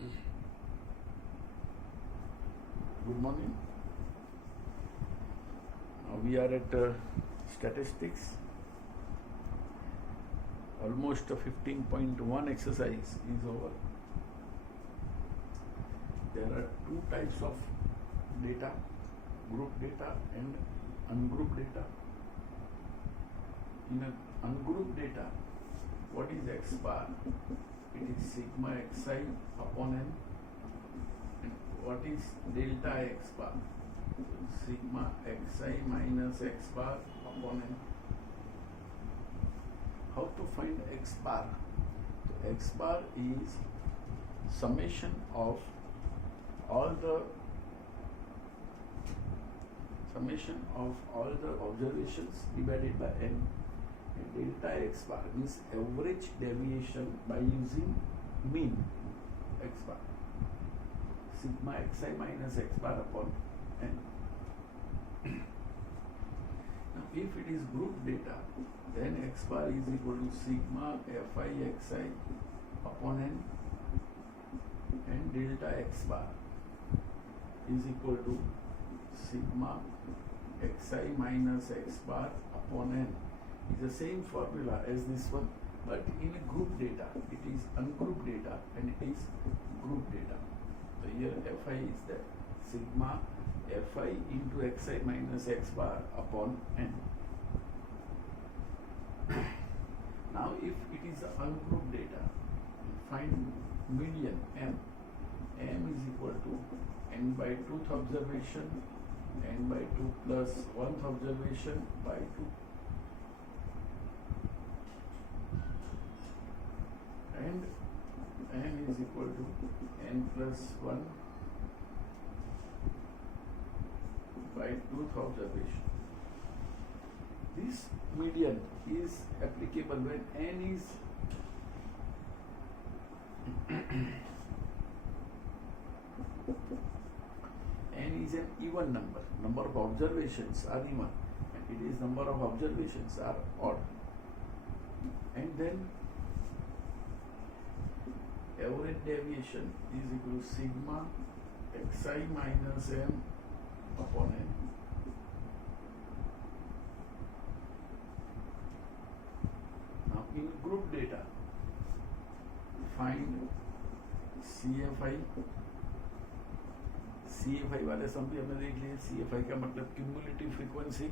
Good morning. We are at statistics. Almost 15.1 exercise is over. There are two types of data, group data and ungrouped data. In an ungrouped data, what is x bar? It is sigma xi upon n. And what is delta x bar? Sigma xi minus x bar upon n. How to find x bar? So x bar is summation of all the observations divided by n, and delta x bar means average deviation by using mean x bar. Sigma xi minus x bar upon n. Now, if it is group data, then x bar is equal to sigma fi xi upon n, and delta x bar is equal to sigma xi minus x bar upon n. Is the same formula as this one, but in a group data, it is ungrouped data and it is group data. So here fi is there, sigma fi into xi minus x bar upon n. Now if it is ungrouped data, find median m. M is equal to n by 2th observation, n by 2 plus 1th observation by 2. And n is equal to n plus 1 by 2th observation. This median is applicable when n is n is an even number. Number of observations are even, and it is number of observations are odd. And then average deviation is equal to sigma xi minus m upon n. Now in group data, find CFI वाले सम भी हमने देख लिए. CFI का मतलब cumulative frequency.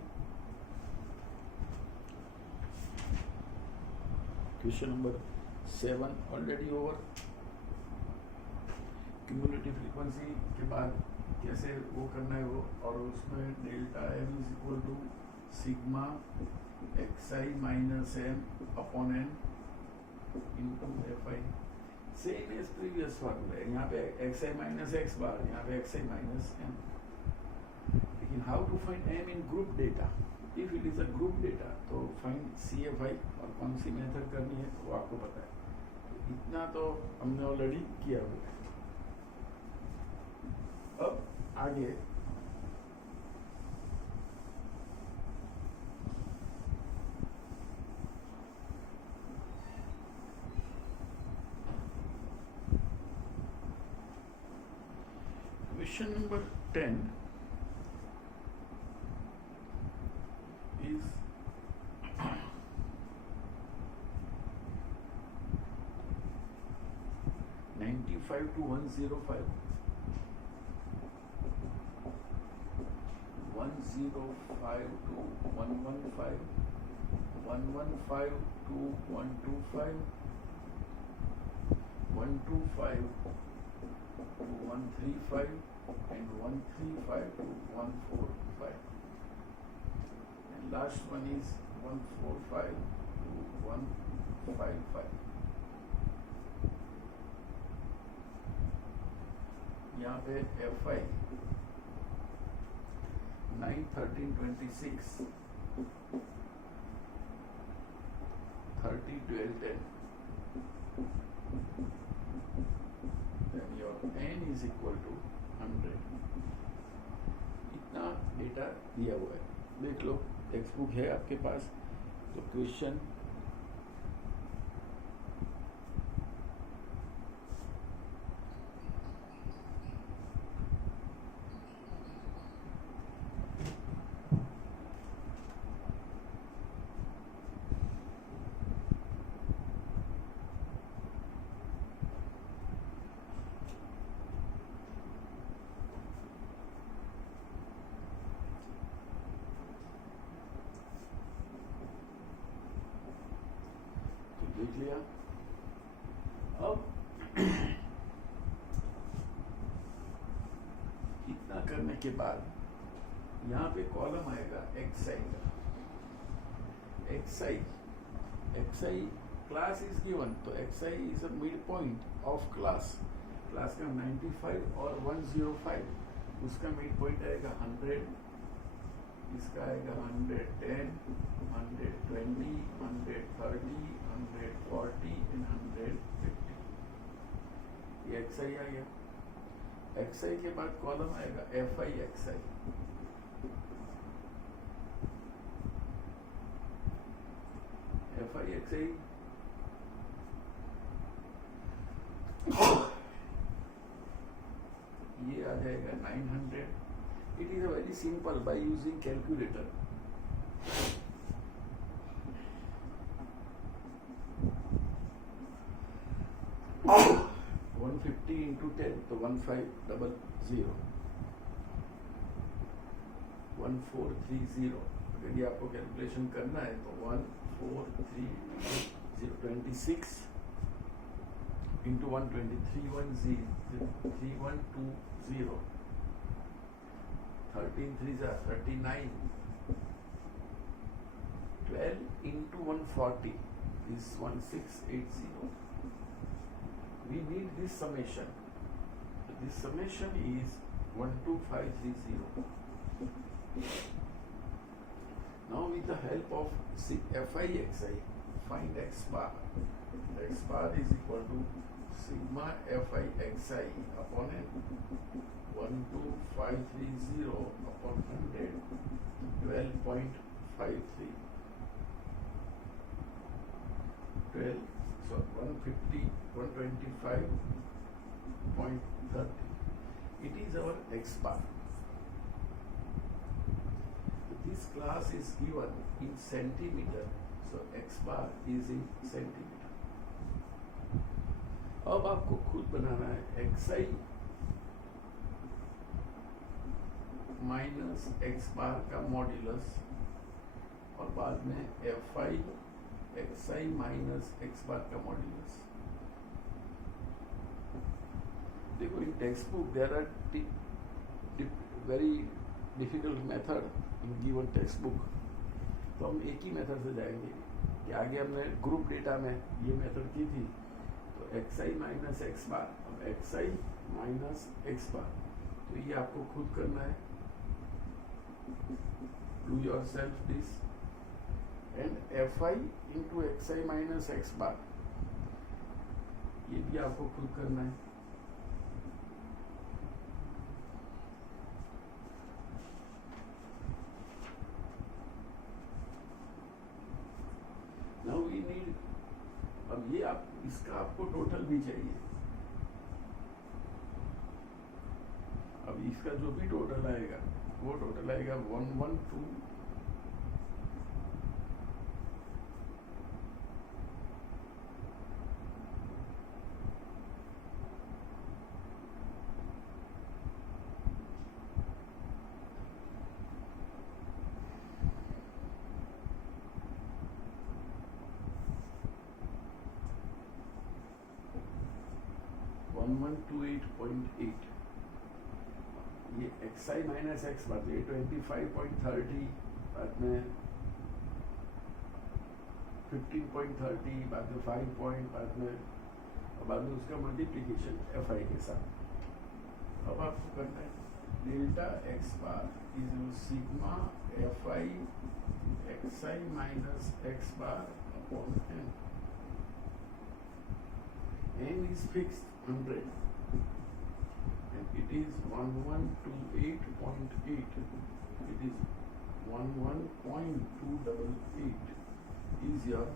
Question number 7 already over. Cumulative frequency के बाद कैसे वो करना है वो, और उसमें delta m is equal to sigma xi minus m upon n into fi. Same as previous formula. यहाँ पे xi माइनस x बार, यहाँ पे xi माइनस m. लेकिन how to find m in group data? If it is a group data तो find CFI, और कौन सी method करनी है वो आपको पता है. इतना तो हमने ऑलरेडी किया हुआ है. अब आगे question number 10 is 95 to 105, 105 to 115, 115 to 125, 125 to 135, and 135 to 145. And last one is 145 to 155. यहाँ पे FI 9, 13, 26, 30, 12, 10. Then your n is equal to 100. इतना डेटा दिया हुआ है. देख लो, टेक्स्ट बुक है आपके पास. तो क्वेश्चन लिख लिया। अब इतना करने के बाद यहाँ पे कॉलम आएगा xi का। xi क्लास इज गिवन, तो xi is a mid point of class का 95 और 105, उसका मिड पॉइंट आएगा 100, इसका आएगा 110, 120, 130, 140 एंड 150। ये xi आ गया। xi के बाद कॉलम आएगा fi xi। fi xi ये आ जाएगा 900। It is a very simple by using calculator. One 50 into 10 तो 1500, 1430। अगर ये आपको कैलकुलेशन करना है तो 1430 26 into 123 3120, 13 3 39, 12 into 140 is 1680. We need this summation. This summation is 12530. Now with the help of fi xi, find x bar. X bar is equal to sigma fi xi upon n, 12530 upon 100, 12.53. 150, 125.30. It is our x bar. This class is given in centimeter, so x bar is in centimeter. अब आपको खुद बनाना है xi minus x bar का modulus, और बाद में fi xi minus x bar का modulus. देखो in textbook there are very difficult method in given textbook, तो हम एक ही मेथड से जाएंगे कि आगे हमने ग्रुप डेटा में ये मेथड की थी। तो xi माइनस x बार, अब xi माइनस x बार, तो ये आपको खुद करना है। Do your self this and fi into xi minus x बार, ये भी आपको खुद करना है। Now we need, अब ये आप इसका आपको टोटल भी चाहिए। अब इसका जो भी टोटल आएगा वो टोटल आएगा 112 1128.8। ये xi माइनस x बार, ये 25.30, बाद में 15.30, बाद में 5 पॉइंट, बाद में उसका मल्टीप्लीकेशन fi के साथ। अब आपको करना है delta x bar is sigma fi xi minus x bar upon n। n is fixed 100 and it is 1128.8. It is 11.288 is your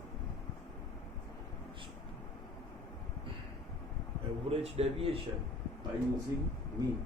average deviation by using mean.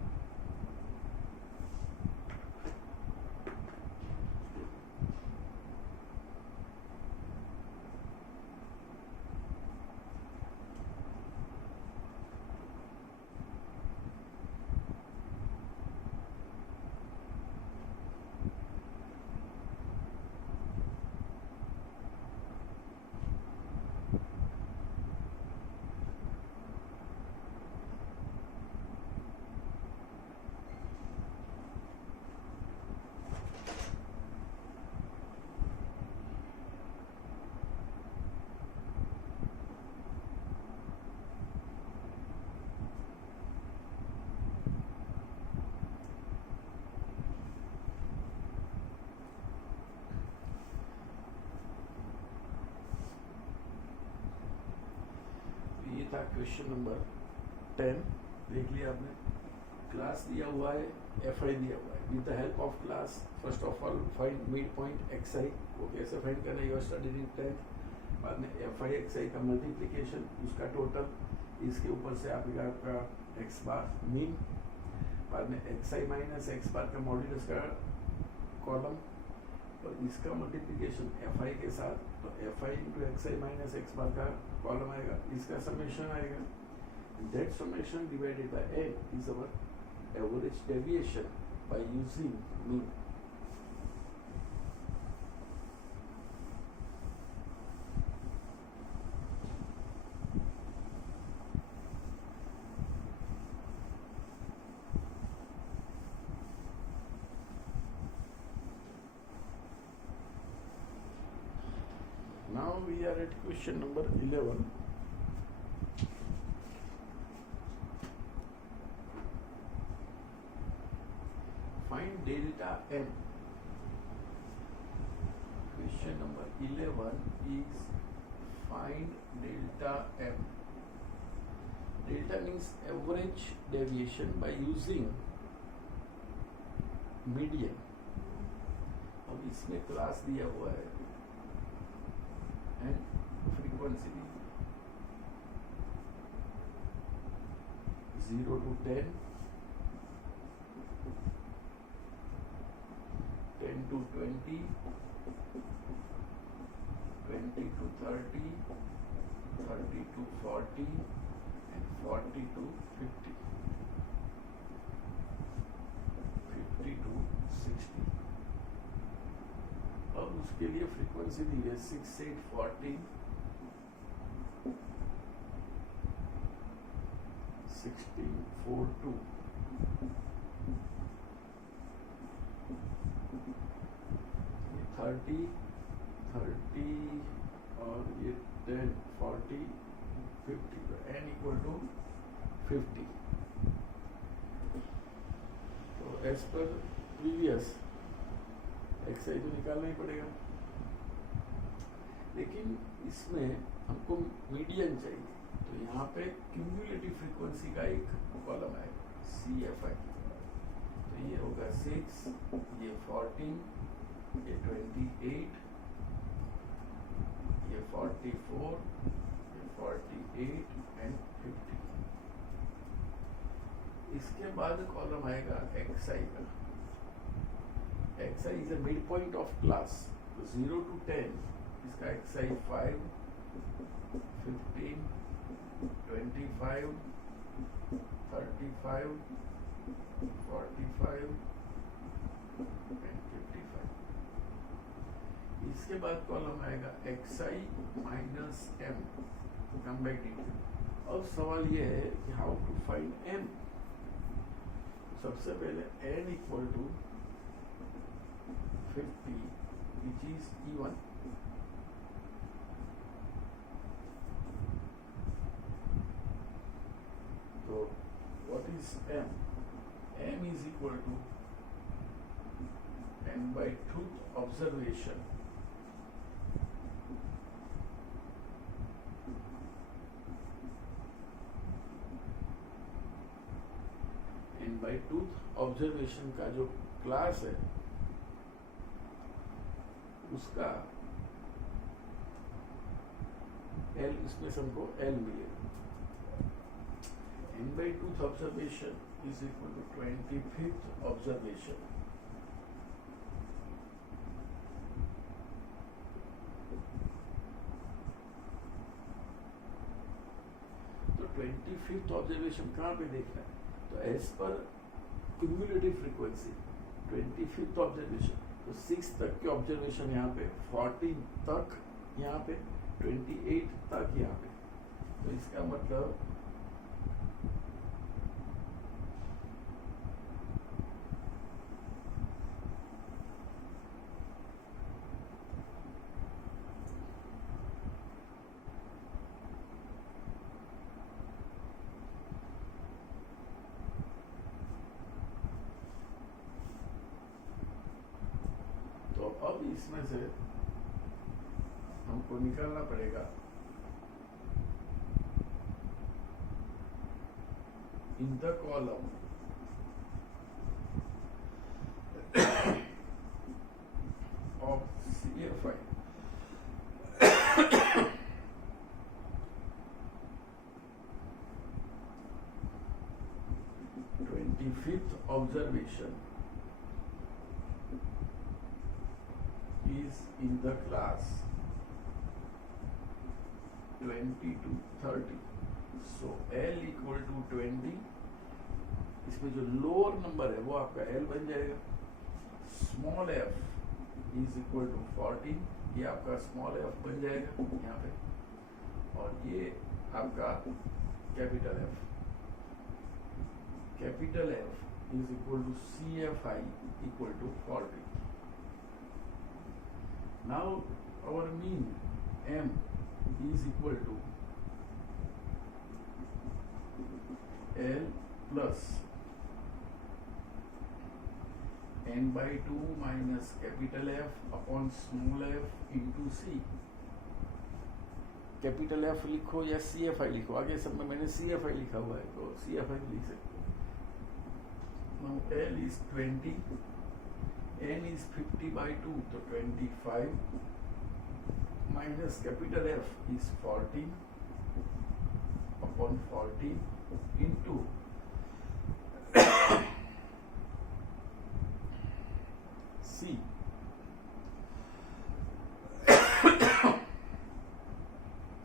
था क्वेश्चन नंबर 10, देख लिया आपने। क्लास दिया हुआ है, fi दिया हुआ है। With the help of class first of all find mid point xi, वो कैसे फाइंड करना है, you are studied in 10th। बाद में fi xi का मल्टीप्लिकेशन, उसका टोटल, इसके ऊपर से आपका x बार मीन, बाद में xi माइनस x बार का मॉड्यूलस का कॉलम, और इसका मल्टीप्लिकेशन fi के साथ, तो fi into xi minus x bar का कॉलम आएगा, इसका समेशन आएगा। That summation divided by n is our average deviation by using mean. Now we are at question number 11. Find delta m. Question number 11 is find delta m. Delta means average deviation by using median. अब इसमें class दिया हुआ है and frequency दी हुई है 0 to 10, 10 to 20, 20 to 30, 30 to 40 and 40 to 50, 50 to 60। अब उसके लिए फ्रीक्वेंसी दी है 6, 8, 40, 16, 4, 2, ये 30, 30 और ये 10, 40, 50, तो n इक्वल टू 50। तो एज पर प्रीवियस xi तो निकालना ही पड़ेगा, लेकिन इसमें हमको मीडियन चाहिए, तो यहाँ पे क्यूमुलेटिव फ्रीक्वेंसी का एक कॉलम आएगा CFI, तो ये होगा 6, ये 14, ये 28, ये 44, ये 48 एंड 50। इसके बाद कॉलम आएगा xi का। xi is a midpoint of class, so 0 to 10 इसका xi 5, 15, 25, 35, 45 and 55। इसके बाद कॉलम आएगा xi minus m, come by dt। अब सवाल ये है कि हाउ टू फाइंड m। सबसे पहले n equal to 50, which is E1. So, what is m? M is equal to n by truth observation n by truth observation का जो class है उसका L, इसमें से हमको L मिलेगा। n by 2th observation is equal to 25th observation। तो 25th observation कहाँ पे देखना है, तो as per cumulative frequency 25th observation, तो 6 तक के ऑब्जर्वेशन यहाँ पे, 14 तक यहाँ पे, 28 तक यहाँ पे, तो इसका मतलब अब इसमें से हमको निकालना पड़ेगा in the column of CFI 25th observation is in the class 20 to 30. So L equal to 20. इसमें जो लोअर नंबर है वो आपका L बन जाएगा. Small f is equal to 14. ये आपका स्मॉल f बन जाएगा यहाँ पे, और ये आपका capital F. Capital F is equal to CFI equal to 40. Now our mean M is equal to L plus n by 2 minus capital F upon small f into C. Capital F लिखो या CFI लिखो, आगे सब में मैंने CFI लिखा हुआ है तो CFI लिख सकते हो. Now L is 20, n is 50 by 2 तो 25 minus capital F is 40 upon 40 into C.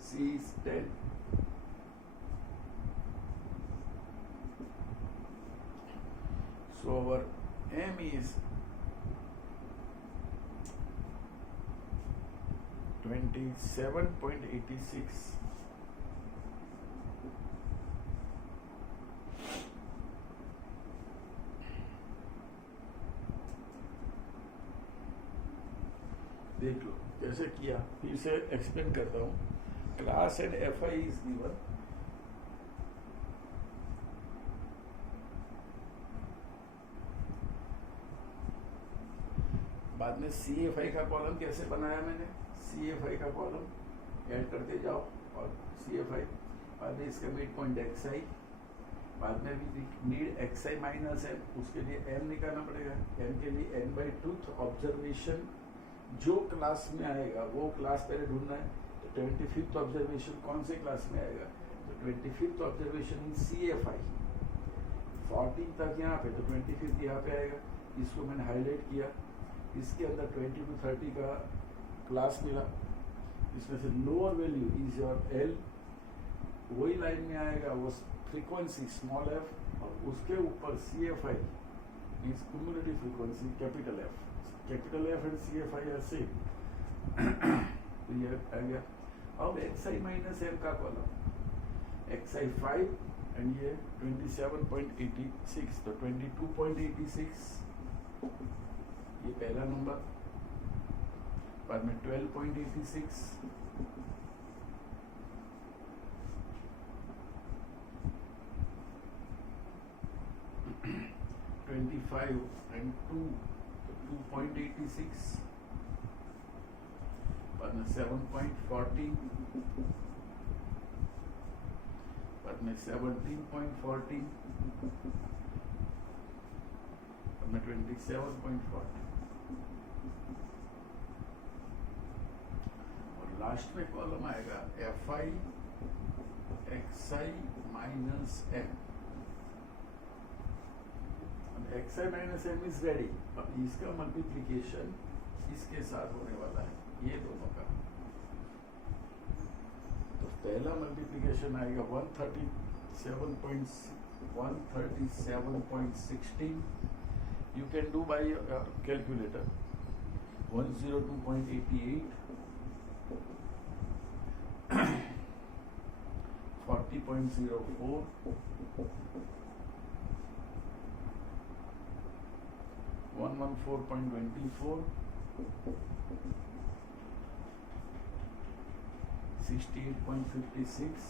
C is 10. So our M is 27.86. देख लो कैसे किया, फिर से एक्सप्लेन करता हूँ. Class and FI is given. बाद में CFI का कॉलम कैसे बनाया मैंने, CFI का कॉलम ऐड करते जाओ और CFI, बाद में इसका मिड पॉइंट XI, बाद में भी नीड XI माइनस M, उसके लिए M निकालना पड़ेगा. M के लिए n by 2 ऑब्जर्वेशन जो क्लास में आएगा वो क्लास पहले ढूंढना है. तो 25th ऑब्जर्वेशन कौन से क्लास में आएगा, तो 25th ऑब्जर्वेशन इन CFI 14 तक यहाँ पे, तो 25th यहाँ पे आएगा. इसको मैंने हाईलाइट किया. इसके अंदर 20 to 30 का क्लास मिला. इसमें से lower value is your L, वही लाइन में आएगा वो फ्रीक्वेंसी स्मॉल f, और उसके ऊपर CFI means cumulative frequency capital F. Capital F and CFI are same. तो ये आ गया. अब XI माइनस M का कॉलम, XI 5 एंड ये 27.86, तो 22.86 ये पहला नंबर. बाद में 12.86, (25) and 2, 2.86. बाद में 7.40, बाद में 17.40, बाद में 27.40, और लास्ट में कॉलम आएगा FI XI minus M. XI minus M is ready. अब इसका मल्टीप्लीकेशन इसके साथ होने वाला है, ये दोनों का. तो पहला मल्टीप्लीकेशन आएगा 137.16. You can do by calculator. 102.88, 40.04, 114.24, 68.56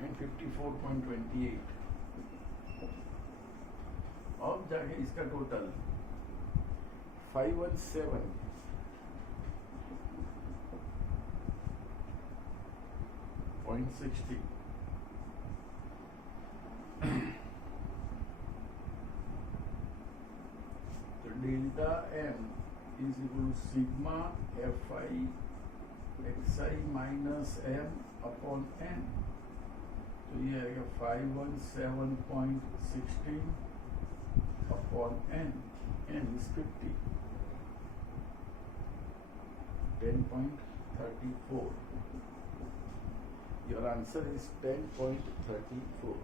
and 54.28. अब जाके इसका टोटल 517 0.86 0.60. तो delta m is equal to sigma fi xi minus m upon n. तो ये आएगा 517.16 upon n. n is 50. 10.34. Your answer is 10.34.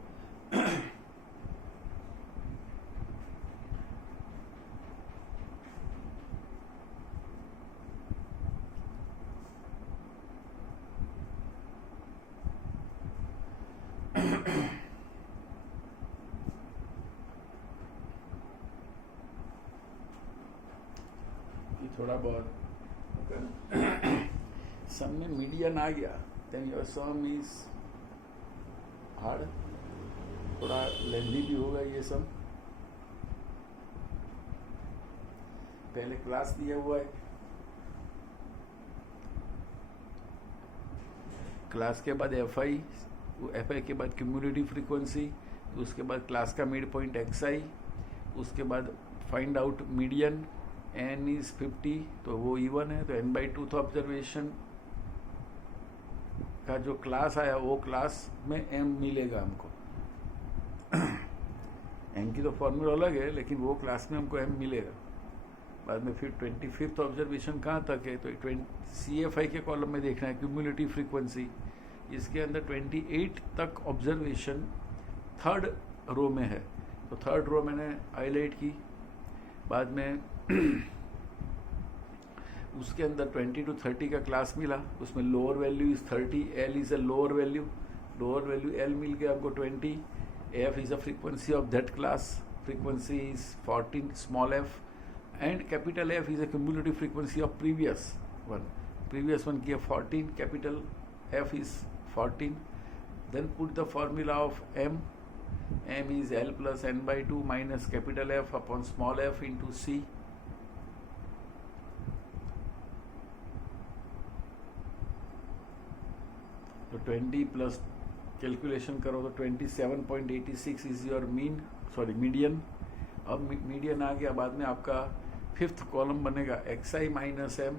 थोड़ा बहुत सम में मीडियन आ गया, then your sum is hard, थोड़ा लेंदी भी होगा ये सम। पहले क्लास दिया हुआ है, क्लास के बाद एफ आई के बाद क्यूमुलेटिव फ्रीक्वेंसी, उसके बाद क्लास का मिड पॉइंट एक्स आई, उसके बाद find out median n is 50, तो वो इवन है, तो n/2 तो ऑब्जर्वेशन का जो क्लास आया वो क्लास में m मिलेगा हमको। n की तो फॉर्मूला अलग है, लेकिन वो क्लास में हमको m मिलेगा। बाद में फिर 25th ऑब्जर्वेशन कहाँ तक है, तो CFI के कॉलम में देखना है क्यूमुलेटिव फ्रीक्वेंसी। इसके अंदर 28 तक ऑब्जर्वेशन थर्ड रो में है, तो थर्ड रो मैंने हाईलाइट की। बाद में उसके अंदर 20 to 30 का क्लास मिला, उसमें lower value is 30, L is a lower value L मिल गया हमको 20, F is a frequency of that class, frequency is 14 small f, and capital F is a cumulative frequency of previous one की 14, capital F is 14। Then put the formula of m is L plus n/2 minus capital F upon small f into C. तो 20 plus calculation करो तो 27.86 is your median. अब median आ गया, बाद में आपका फिफ्थ कॉलम बनेगा xi minus m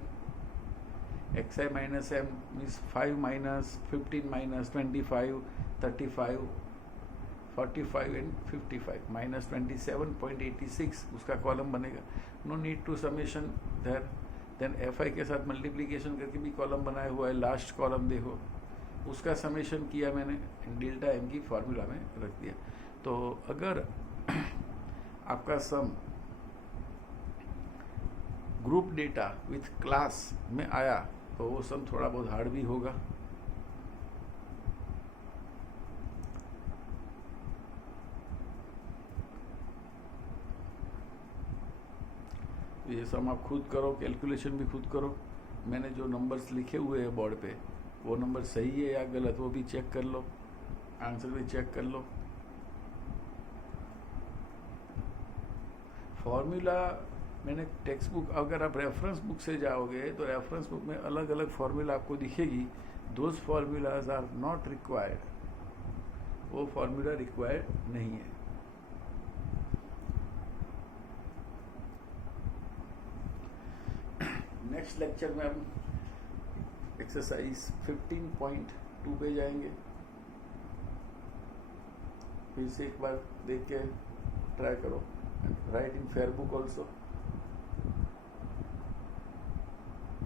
means 5 minus 15 minus 25 35 45 and 55 minus 27.86 उसका कॉलम बनेगा। No need to summation then FI के साथ मल्टीप्लीकेशन करके भी कॉलम बनाया हुआ है, लास्ट कॉलम देखो, उसका समेशन किया मैंने, डेल्टा m की फार्मूला में रख दिया। तो अगर आपका some group data with class में आया तो वो सम थोड़ा बहुत हार्ड भी होगा। ये सम आप खुद करो, कैलकुलेशन भी खुद करो। मैंने जो नंबर्स लिखे हुए हैं बोर्ड पे वो नंबर सही है या गलत वो भी चेक कर लो, आंसर भी चेक कर लो। फॉर्मूला मैंने टेक्स्ट बुक, अगर आप रेफरेंस बुक से जाओगे तो रेफरेंस बुक में अलग अलग फॉर्मूला आपको दिखेगी। Those formulas are not required, वो फॉर्मूला रिक्वायर्ड नहीं है। नेक्स्ट लेक्चर में हम एक्सरसाइज 15.2 पे जाएंगे। फिर से एक बार देख के ट्राई करो, राइट इन फेयर बुक ऑल्सो।